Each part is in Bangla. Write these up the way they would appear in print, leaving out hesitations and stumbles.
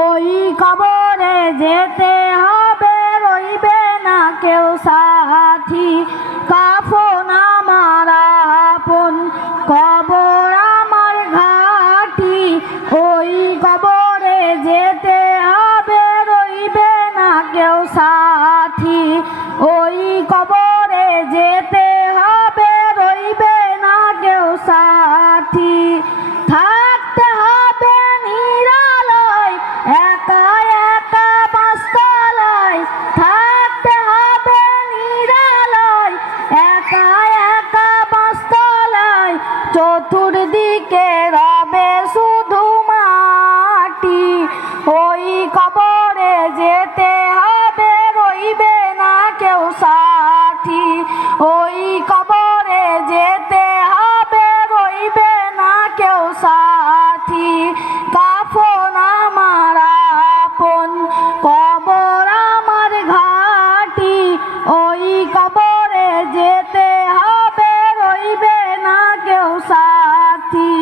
ওই কবরে যেতে হবে, রইবে না কেউ সাথী। কাফন আমার আপন, কবর আমার ঘাটি। ওই কবরে যেতে হবে, রইবে না কেউ সাথী। ওই কবরে যেতে হবে, রইবে না কেউ সাথী। থাকতে হবে নিরালয়, একা একা পাঁচতলায়। থাকতে হবে নিরালয়, একা একা পাঁচতলায়। চতুর্দিকে রবে শুধু মাটি। ওই কবরে যেতে হবে, রইবে না কেউ সাথী। ওই কবরে যেতে হবে, রইবে না কেউ সাথী। কাফন আমার আপন, কবর আমার ঘাটি। ওই কবরে যেতে হবে, রইবে না কেউ সাথী।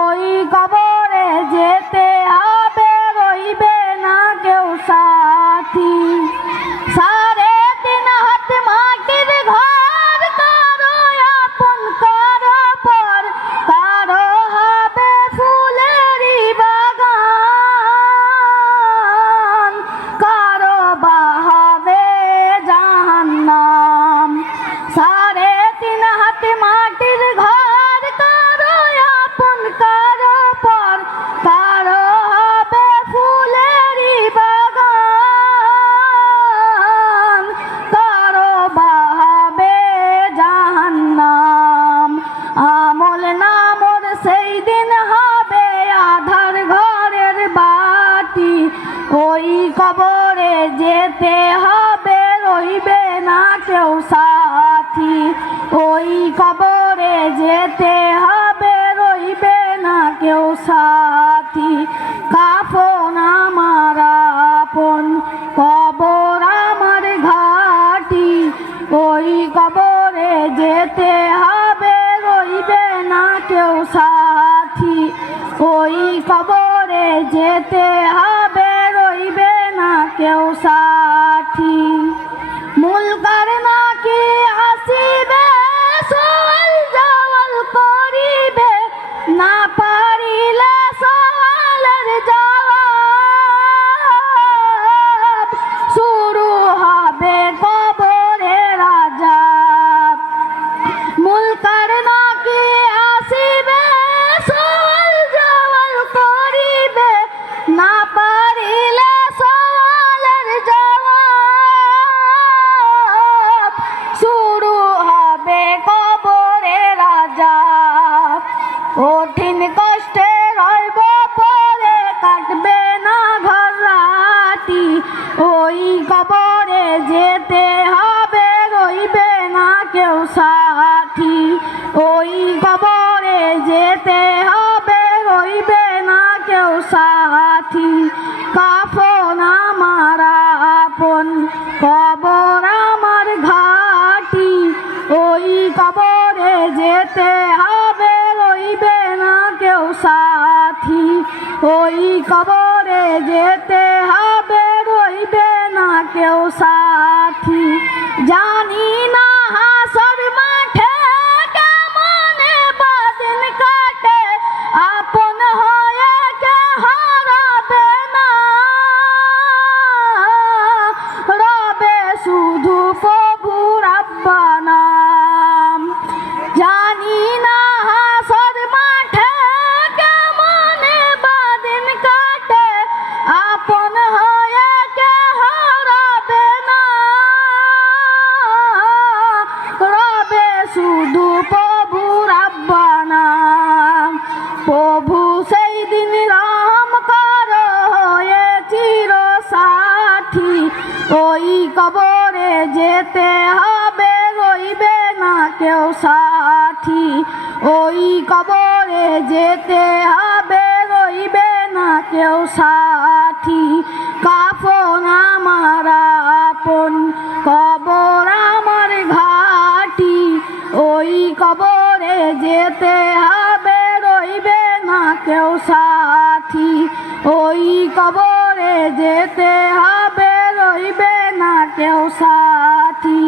ওই কবরে যেতে হবে, রইবে না কেউ সাথী। 3.5 হাত মাটির ঘর, কারো আপন কারো পর। কারো হবে ফুলেরই বাগান, কারো বা হবে জাহান্নাম। 3.5 হাত মাটির ঘর, কারো আপন কারো পর। কারো হবে ফুলেরই বাগান, কারো বা হবে জাহান্নাম। আমল নামর সেই দিন হবে আধার ঘরের বাতি। ওই কবরে যেতে হবে, রইবে না কেউ সাথী। ওই কবরে যেতে হবে, রইবে না কেউ সাথী। কাফন আমার আপন, কবর আমার ঘাটি। ওই কবরে যেতে হবে, রইবে না কেউ সাথী। ওই কবরে যেতে হবে, রইবে না কেউ সাথী। মুলকার নাকি আসিবে, সওয়াল জওয়াল করিবে। না পারিলে সওয়ালের জবাব, শুরু হবে কবরের আযাব। মুলকার নাকি আসিবে, সওয়াল জওয়াল করিবে। না পারিলে সওয়ালের জবাব, শুরু হবে কবরের আযাব। কঠিন কষ্টে রইব পরে, কাটবে না ঘর রাতি। ওই কবরে যেতে হবে, রইবে না কেউ সাথী। ওই কবরে যেতে হবে, রইবে না কেউ সাথী। কাফন আমার আপন, কবর আমার ঘাটি। ওই কবরে যেতে হবে, রইবে না কেউ সাথী। ওই কবরে যেতে হবে, রইবে না কেউ সাথী। জানি না হাসর মাঠে কেমনে বাদিন কাটে, আপন হয়ে কে হারাবে না। রবে শুধু প্রভু রাব্বানা। জানি না হাসর মাঠে কেমনে বাদিন কাটে, আপন হয়ে কে হারাবে না। রবে শুধু প্রভু রাব্বানা। প্রভু সেই দিন রহম করো, হয়ে চির সাথী। ওই কবরে যেতে হবে, রইবে না কেউ সাথী। ওই কবরে যেতে হবে, রইবে না কেউ সাথী। কাফন আমার আপন, কবর আমার ঘাটি। ওই কবরে যেতে হবে, রইবে না কেউ সাথী। ওই কবরে যেতে হবে, রইবে না কেউ সাথী।